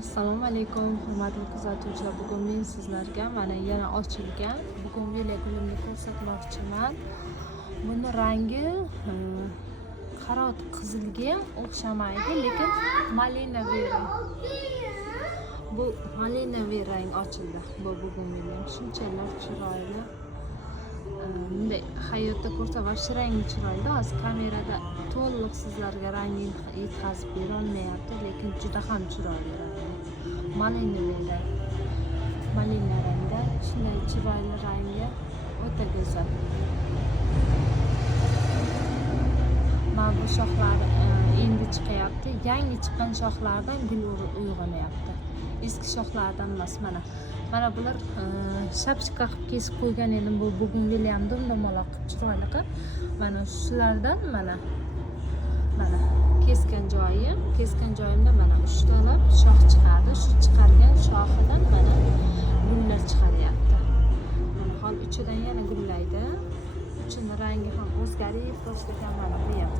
Assalomu alaykum, hurmatli kuzatuvchilar. Bugun men sizlarga mana yana ochilgan bugunviliya gulimni ko'rsatmoqchiman. Buni rangi qarot qizilga o'xshamaydi, lekin malinaviy rang. Bu malinaviy rang ochildi. Bu bugunviliya shunchalar chiroyli. Bunday hayotda ko'rsa vaqti rangi chiroyli. Hozir kamerada to'liq sizlarga rangini yetkazib bera olmayapti, lekin juda ham chiroyli rang. Malina rangda shunday chiroyli rangi o'ta go'zal. Mana bu shoxlar endi chiqyapti. Yangi chiqqan shoxlardan gul uyg'onyapti. Eski shoxlardan emas. Mana bular shapchika qilib kesib qo'ygan edim. Bu bugunviliya ham dumaloq qilib chiroyli qilib. Mana shulardan mana kesgan joyimda mana 3 talab shox chiqadi. Shu chiqargan shoxidan mana gullar chiqaryapti. Mana hol uchidan yana gullaydi. Uchini rangi ham o'zgarib boshlagan mana bu ham.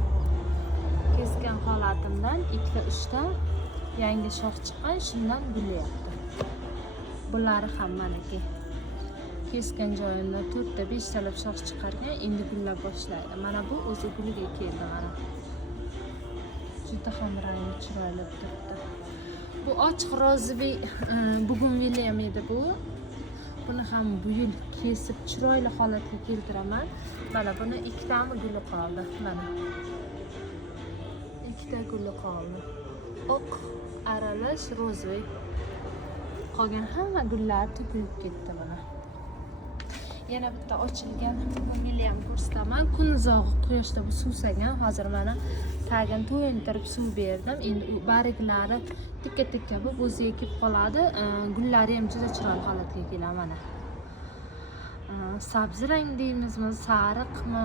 Kesgan holatimdan 2-3 ta yangi shox chiqqan, shundan gullayapti. Bular ham manaki kesgan joyimda 4-5 talab shox chiqargan, endi gullab boshlaydi. Mana bu o'zi guliga keldi mana. Juda ham rangi chiroyli turibdi. Bu ochiq roziviy bugunviliya edi bu. Buni ham bu yil kesib chiroyli holatga keltiraman. Mana buni 2 tami guli qoldi. Mana 2 ta guli qoldi. Oq aralash roziviy. Qolgan hamma gullar to'kilib ketdi mana. Yana bitta ochilgan bugunviliya ham ko'rsataman. Kun uzog'i quyoshda bu suvsagan. Hozir mana tagini to'yintirib suv berdim. Endi bariklari tikka bo'lib o'ziga kelib qoladi. Gullari ham juda chiroyli holatga keladi mana. Sabzi rang deymizmi, sariqmi?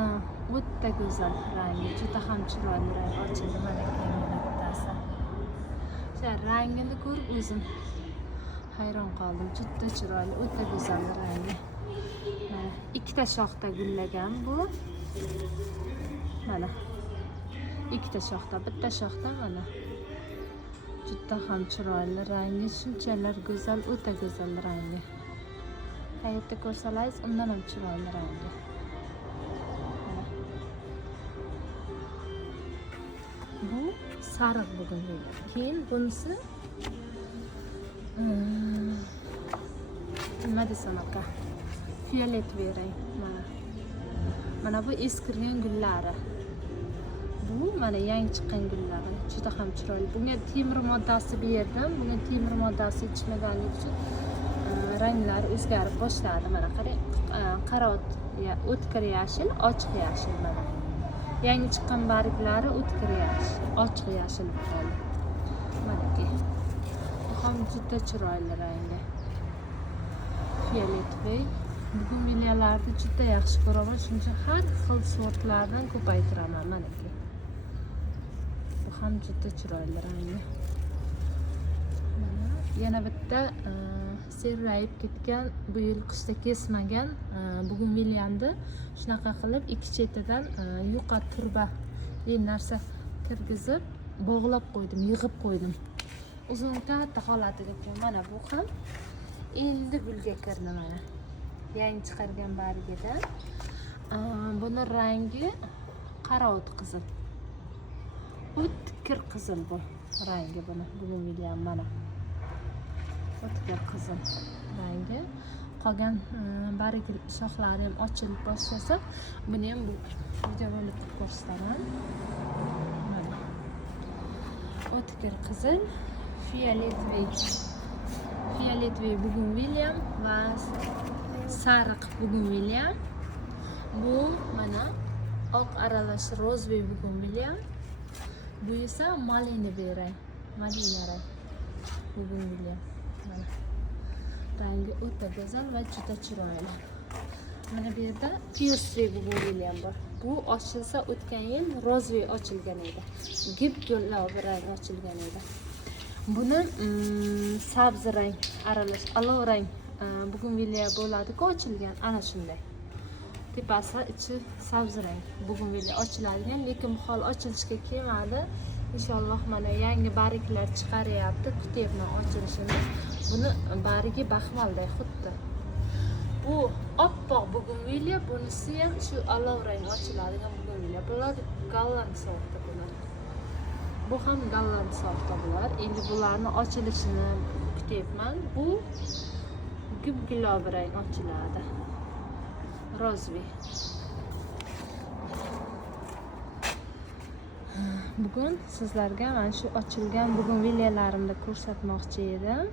O'ta go'zal rangi, juda ham chiroyli rang ochildi mana bittasi. Shu rangini ko'rib o'zim hayron qoldim. Juda chiroyli, o'ta go'zal rangi. Mana 2 ta shoxda gullagan bu. Mana 2 ta shoxda, bitta shoxda mana. Juda ham chiroyli rangi, shunchalar go'zal, o'ta go'zal rangi. Hayotda ko'rsalaringiz, undan ham chiroyli rangi. Bu sariq bugunviliya. Keyin bunisi nima desam aka? Fioletviy rang. Mana bu eskirgan gullari. Bu mana yangi chiqqan gullari. Juda ham chiroyli. Bunga temir moddasi berdim. Bunga temir moddasi yetishmaganligi uchun ranglari o'zgarib boshladi. Mana qarang, qarot, o'tkir yashil, ochiq yashil mana. Yangi chiqqan barglari o'tkir yashil, ochiq yashil qoldi. Manaki. Bu ham juda chiroyli rangi. Fioletviy. Bugunviliyalarni juda yaxshi ko'raman, shuning uchun har xil sortlardan ko'paytiraman manaki. Bu ham juda chiroyli rangi. Mana yana bitta serrayib ketgan, bu yil qishda kesmagan bugunviliyamni shunaqa qilib ikki chetidan yuqa turba narsa kirgizib bog'lab qo'ydim, yig'ib qo'ydim. Uzun katta holatiga kelgan. Mana bu ham endi gulga kirdi mana. Yangi chiqargan bargidan. Buni rangi qarot qizil. O'tkir qizil bu rangi buni bugunviliya mana. O'tkir qizil rangi. Qolgan barg shoxlari ham ochilib boshlasa, buni ham bu videoda ko'rsataman. Mana. O'tkir qizil, fioletviy bugunviliya va sariq bugunviliya. Bu mana oq aralash roziviy bugunviliya. Bu esa malinaviy rang. Malina rang bugunviliya. Mana rangi o'ta go'zal va juda chiroyli. Mana bu yerda piyosli bugunviliya bor. Bu ochilsa o'tgan yil roziviy ochilgan edi. Gip gullabi rang ochilgan edi. Buni sabzi rang aralash, olov rang bugunviliya bo'ladi-ku ochilgan, ana shunday. Tepasi ichi sabzi rang bugunviliya ochiladigan, lekin bu hol ochilishga kelmadi. inshaalloh mana yangi barglar chiqaryapti, kutyapman ochilishini. Buni bargi baxmalday xuddi. Bu oppoq bugunvilya, bunisi ham shu olovrang ochiladigan bugunvilya. Bular golland sorti bular. Bu ham golland sorti bular. Endi bularni ochilishini kutyapman. Bu gulobi rang ochiladi. Rozvi. Bugun sizlarga mana shu ochilgan bugunvilyalarimni ko'rsatmoqchi edim.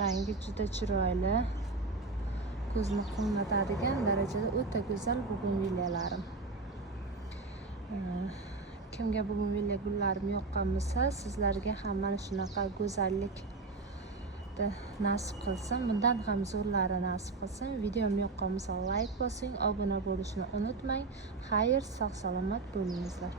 Rangi juda chiroyli. Ko'zni quvnatadigan darajada o'ta go'zal bugunvilyalarim. Kimga bugunvilya gullarim yoqqan bo'lsa, sizlarga ham mana shunaqa go'zallik nasib qilsin, bundan ham zo'rlari nasib qilsin. Videom yoqqan bo'lsa like bosing, obuna bo'lishni unutmang. Xayr, sog' salomat bo'lingizlar.